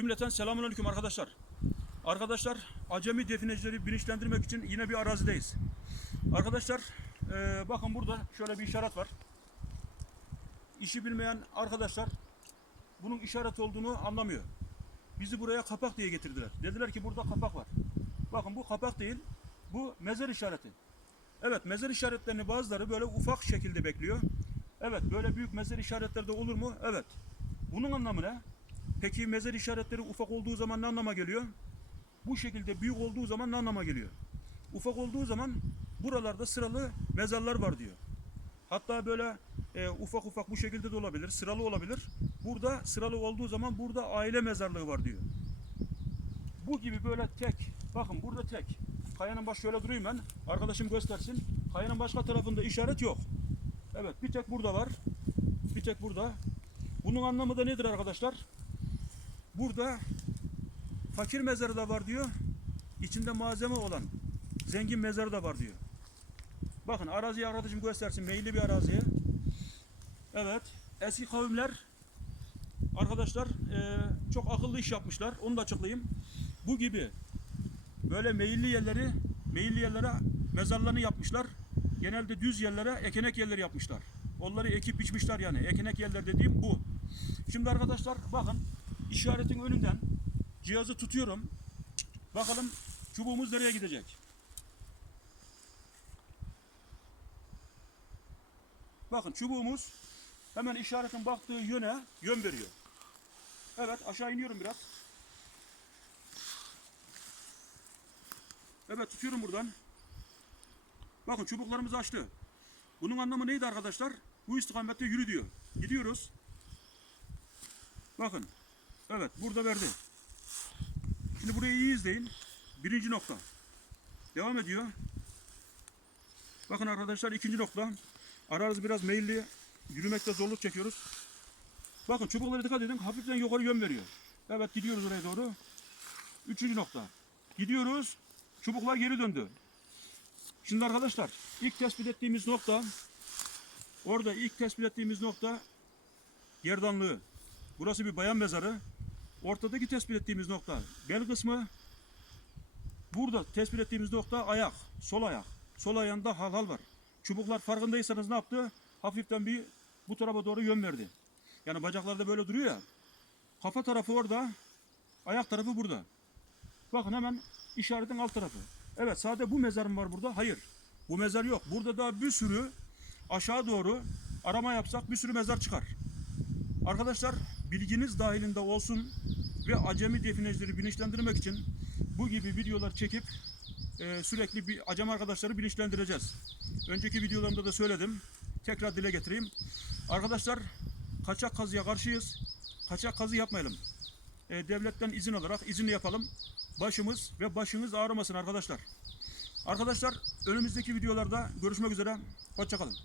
Cümleten selamünaleyküm arkadaşlar. Arkadaşlar acemi definecileri bilinçlendirmek için yine bir arazideyiz. Arkadaşlar eee, bakın burada şöyle bir işaret var. İşi bilmeyen arkadaşlar bunun işaret olduğunu anlamıyor. Bizi buraya kapak diye getirdiler. Dediler ki burada kapak var. Bakın bu kapak değil, bu mezar işareti. Evet mezar işaretlerini bazıları böyle ufak şekilde bekliyor. Evet böyle büyük mezar işaretleri de olur mu? Evet. Bunun anlamı ne? Peki mezar işaretleri ufak olduğu zaman ne anlama geliyor? Bu şekilde büyük olduğu zaman ne anlama geliyor? Ufak olduğu zaman buralarda sıralı mezarlar var diyor. Hatta böyle e, ufak ufak bu şekilde de olabilir, sıralı olabilir. Burada sıralı olduğu zaman burada aile mezarlığı var diyor. Bu gibi böyle tek, bakın burada tek. Kayanın baş şöyle durayım ben, arkadaşım göstersin. Kayanın başka tarafında işaret yok. Evet, bir tek burada var. Bir tek burada. Bunun anlamı da nedir arkadaşlar? Burada fakir mezarı da var diyor. İçinde malzeme olan zengin mezarı da var diyor. Bakın araziyi arkadaşım göstersin. Meyilli bir araziye. Evet. Eski kavimler arkadaşlar eee, çok akıllı iş yapmışlar. Onu da açıklayayım. Bu gibi böyle meyilli yerleri meyilli yerlere mezarlarını yapmışlar. Genelde düz yerlere ekenek yerleri yapmışlar. Onları ekip biçmişler yani. Ekenek yerler dediğim bu. Şimdi arkadaşlar bakın işaretin önünden cihazı tutuyorum. Bakalım çubuğumuz nereye gidecek? Bakın çubuğumuz hemen işaretin baktığı yöne yön veriyor. Evet aşağı iniyorum biraz. Evet tutuyorum buradan. Bakın çubuklarımız açtı. Bunun anlamı neydi arkadaşlar? Bu istikamette yürü diyor. Gidiyoruz. Bakın. Evet burada verdi. Şimdi burayı iyi izleyin. Birinci nokta. Devam ediyor. Bakın arkadaşlar ikinci nokta. Ararız biraz meyilli. Yürümekte zorluk çekiyoruz. Bakın çubuklara dikkat edin. Hafiften yukarı yön veriyor. Evet gidiyoruz oraya doğru. Üçüncü nokta. Gidiyoruz. Çubuklar geri döndü. Şimdi arkadaşlar ilk tespit ettiğimiz nokta orada ilk tespit ettiğimiz nokta gerdanlığı. Burası bir bayan mezarı. Ortadaki tespit ettiğimiz nokta bel kısmı. Burada tespit ettiğimiz nokta ayak, sol ayak. Sol ayağında halhal var. Çubuklar farkındaysanız ne yaptı? Hafiften bir bu tarafa doğru yön verdi. Yani bacaklarda böyle duruyor ya. Kafa tarafı orada, ayak tarafı burada. Bakın hemen işaretin alt tarafı. Evet sadece bu mezar var burada? Hayır. Bu mezar yok. Burada daha bir sürü aşağı doğru arama yapsak bir sürü mezar çıkar. Arkadaşlar bilginiz dahilinde olsun ve acemi definecileri bilinçlendirmek için bu gibi videolar çekip e, sürekli bir acem arkadaşları bilinçlendireceğiz. Önceki videolarımda da söyledim. Tekrar dile getireyim. Arkadaşlar kaçak kazıya karşıyız. Kaçak kazı yapmayalım. E, devletten izin alarak izinli yapalım. Başımız ve başınız ağrımasın arkadaşlar. Arkadaşlar önümüzdeki videolarda görüşmek üzere. Hoşçakalın.